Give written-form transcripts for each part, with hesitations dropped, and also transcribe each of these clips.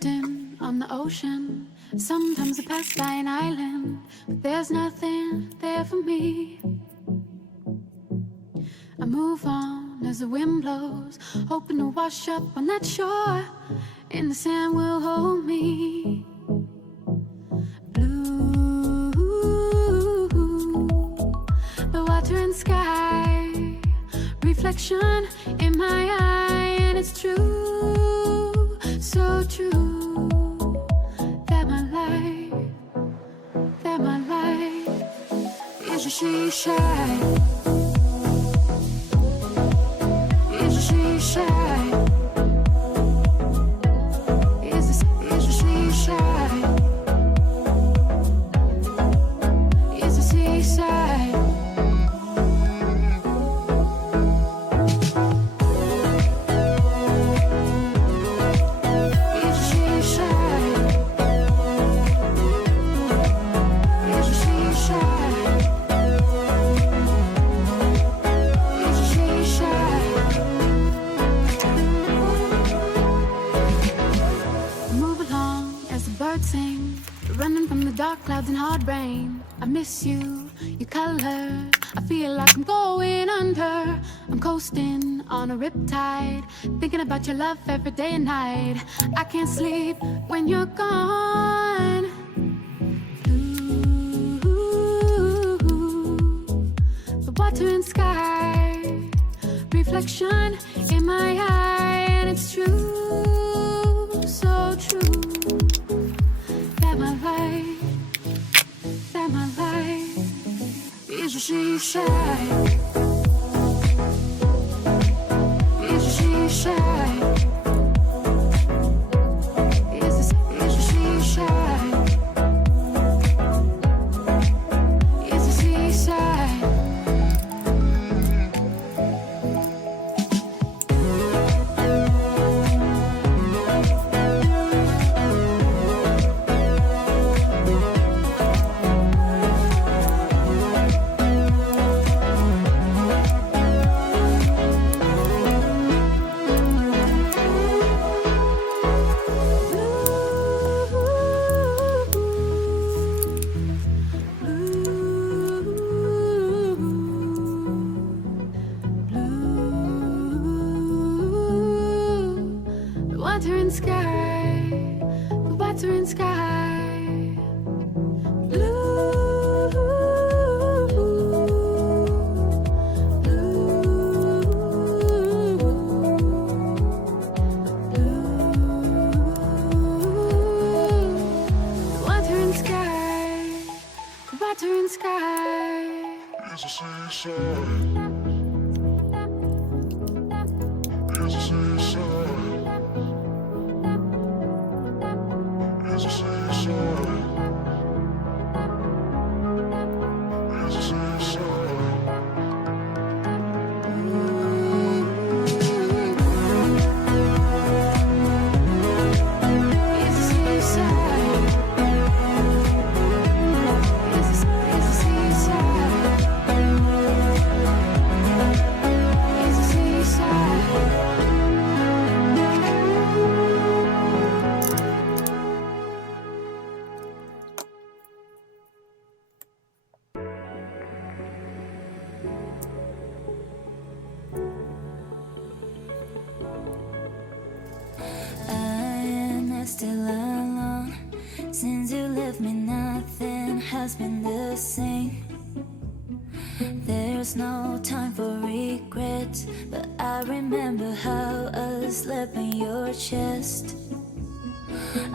drifting on the ocean. Sometimes I pass by an island, but there's nothing there for me. I move on as the wind blows, hoping to wash up on that shore, and the sand will hold me. Blue, the water and sky, reflection in my eye, and it's true, so true, that my life is a she shine. Is a she shine. Is a she shine. Is a seaside. Running from the dark clouds and hard rain. I miss you, your color. I feel like I'm going under. I'm coasting on a riptide, thinking about your love every day and night. I can't sleep when you're gone. Ooh, the water and sky, reflection in my eye, and it's true, so true. That my life is a she shine. Is a she shine. Is a she shine. Is a seaside. Water and sky, the water and sky, blue, blue, blue. The water and sky, the water and sky. Is a seaside. Is a seaside. Still alone. Since you left me, nothing has been the same. There's no time for regrets, but I remember how I slept in your chest.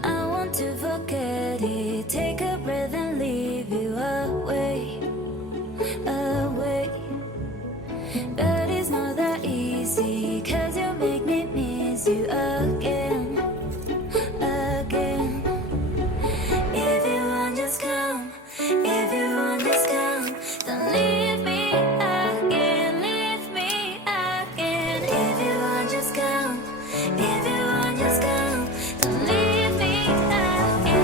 I want to forget it, take a breath and leave you away, away. But it's not that easy, 'cause you make me miss you again. If you want, just come. If you want, just come. Don't leave me again, leave me again. If you want, just come. If you want, just come. Don't leave me again.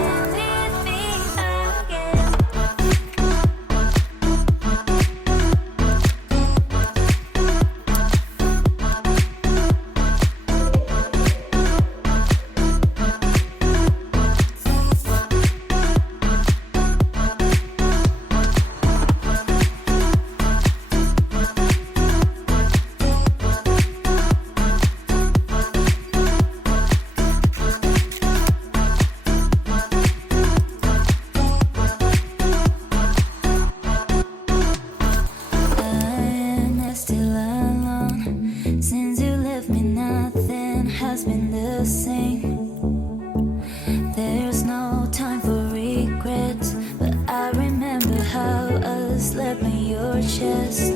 chest.